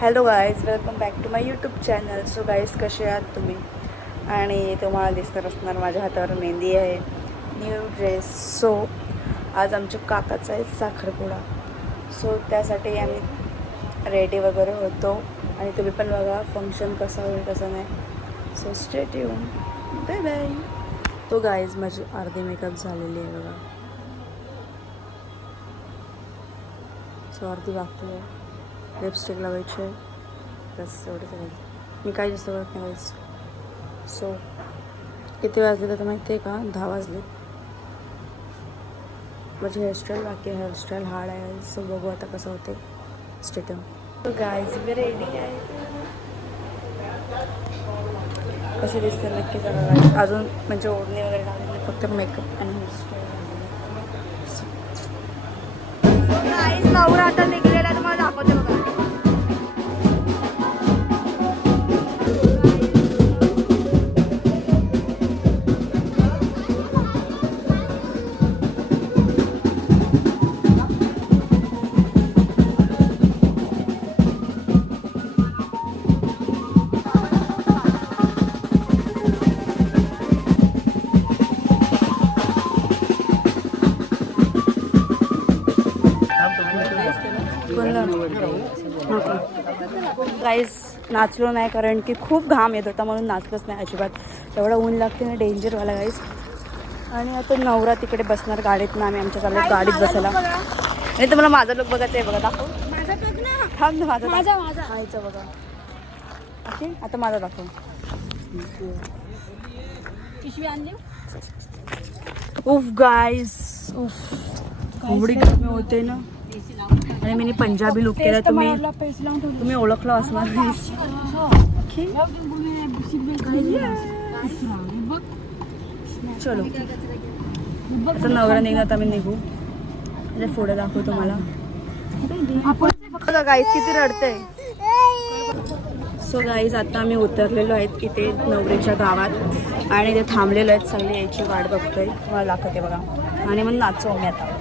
Hello guys, welcome back to my YouTube channel. So guys, कसे आहात तुम्ही? आणि तुम्हाला दिसत असणार माझ्या हातावर मेहंदी आहे, न्यू ड्रेस. सो आज आमच्या काकाचा आहे साखरपुडा. सो त्यासाठी आम्ही रेडी वगैरे होतो आणि तुम्ही पण बघा फंक्शन कसं होईल कसं नाही. So stay tuned. Bye bye. तो गाईज माझी अर्धी मेकअप झालेली आहे बघा. सो अर्धी बाकी आहे. लिपस्टिक लावायची आहे, बस एवढं करायचं. मी काही जास्त करत नाही गाईज. सो किती वाजले तर माहिती आहे का? 10 वाजले. माझी हेअरस्टाईल बाकी आहे, हेअरस्टाईल हार्ड आहे. सो बघू आता कसं होते. स्टेटम. तो गाईज मी रेडी आहे. कशी दिसते नक्की सांगा गाईज. अजून म्हणजे ओढणी वगैरे लावलेली, फक्त मेकअप आणि हेअरस्टाईल. गाईज नवरा आता निघलेला, तुम्हाला दाखवते बघा. गाईज नाचलो नाही कारण की खूप घाम येत होता, म्हणून नाचलोच नाही अजिबात. एवढं ऊन लागते ना, डेंजरवाला गाईज. आणि आता नवरा तिकडे बसणार गाडीत ना, आम्ही आमच्या चालू गाडीत बसायला. आणि तुम्हाला माझा लुक बघायचं आहे बघा. दाखव थांब ना, माझा आईचं बघा. ओके, आता माझा दाखव. पिशवी आणली. उफ गाईज, उफ एवढी गरमी होते ना. आणि मी पंजाबी लुक केला, तुम्ही ओळखलं असणार. चलो आता नवरा निघणार, आम्ही निघू. म्हणजे पुढे दाखवू तुम्हाला. गाईज किती रडते. सो गाईज आता आम्ही उतरलेलो आहेत इथे नवरीच्या गावात आणि ते थांबलेलो आहेत. सगळे यायची वाट बघतोय. तुम्हाला दाखवते बघा. आणि मग नाचू मी आता.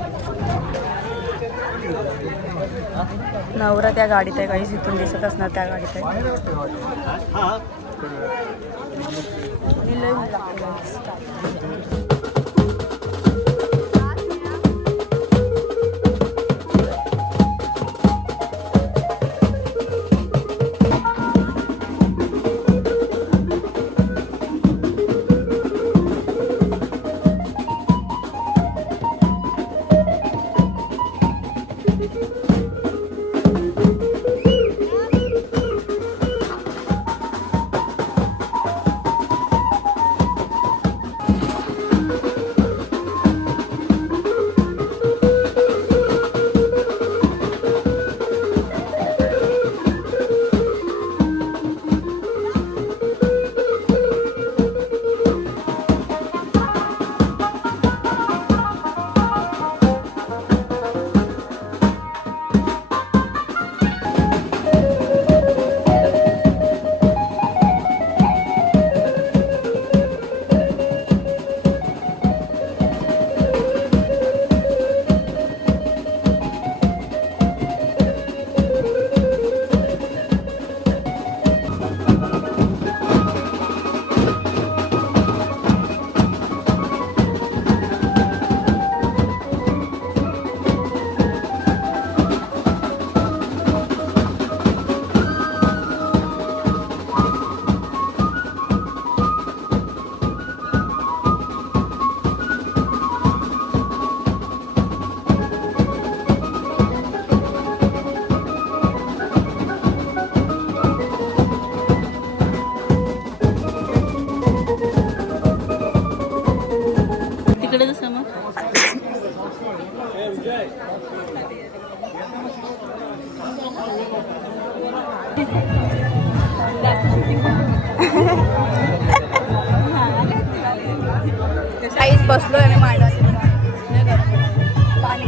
नवरा त्या गाडीत आहे गाईज, इथून दिसत असणार त्या गाडीत आहे. काहीच बसलोय आणि मांडा पाणी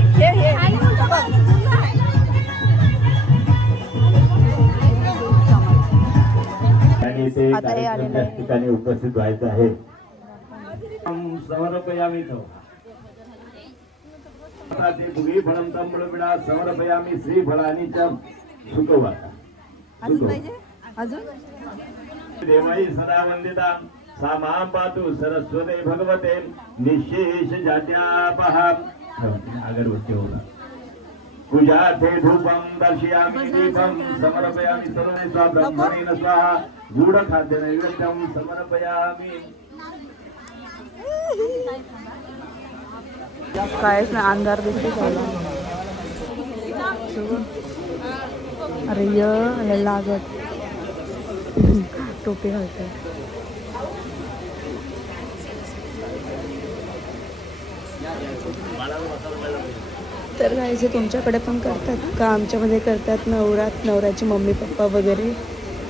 आता हे आलेलं ठिकाणी उपस्थित व्हायचं आहे. समारोप यावी तो ते भुगी फळं तंबळपिडा समर्पयामी श्रीफळानी च सुखवाता अजून पाहिजे अजून देवाई सदा वंदिता सा मां पातु सरस्वते भगवते निशेष जात्यापहा अगरबत्ती होगा पूजार्थे धूपं दर्शयामि दीपं समर्पयामि सर्वे सा ब्रह्मणेन स्वाहा गूढखाद्य नैवेद्यं समर्पयामि कायच ना अंधार दिसते सगळा अरे य लागत टोपी घालते तर गायचे तुमच्याकडे पण करतात का आमच्यामध्ये करतात नवऱ्याची मम्मी पप्पा वगैरे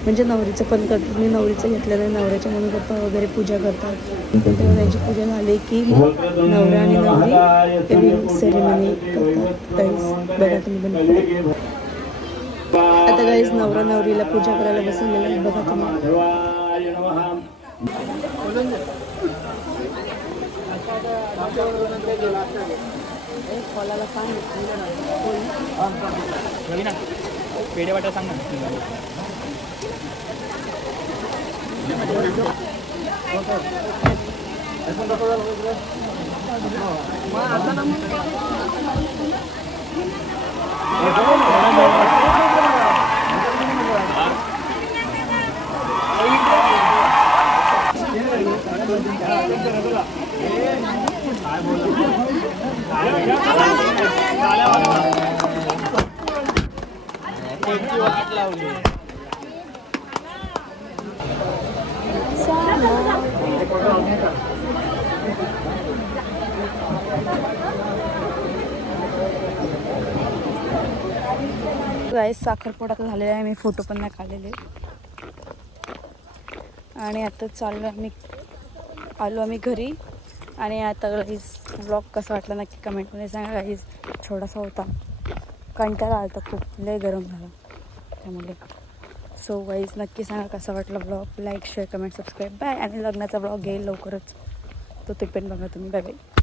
म्हणजे नवरीचं पण करतात मी नवरीचं घेतलं नाही नवऱ्याच्या मम्मी पप्पा वगैरे पूजा करतात तेव्हा त्यांची पूजा झाली की नवरा आणि नवरी रिंग सेरेमनी करतात गाईज बघा तुम्ही पण आता गाईज नवरा नवरीला पूजा करायला बसवलेलं आहे बघा तुम्ही कॉलाला पेढे वाटा सांग ना गाईस साखरपुडा तर झालेला आहे मी फोटो पण नाही काढलेले आणि आता आलो आम्ही घरी आणि आता गाईस ब्लॉग कसा वाटला नक्की कमेंटमध्ये सांगा गाईस छोटासा होता कंटाळा आला तर खूप लय गरम झाला त्यामुळे सो गाईस नक्की सांगा कसा वाटला blog like share comment subscribe bye आणि लग्नाचा ब्लॉग घेईल लवकरच तो ते पण बघा तुम्ही बाय बाय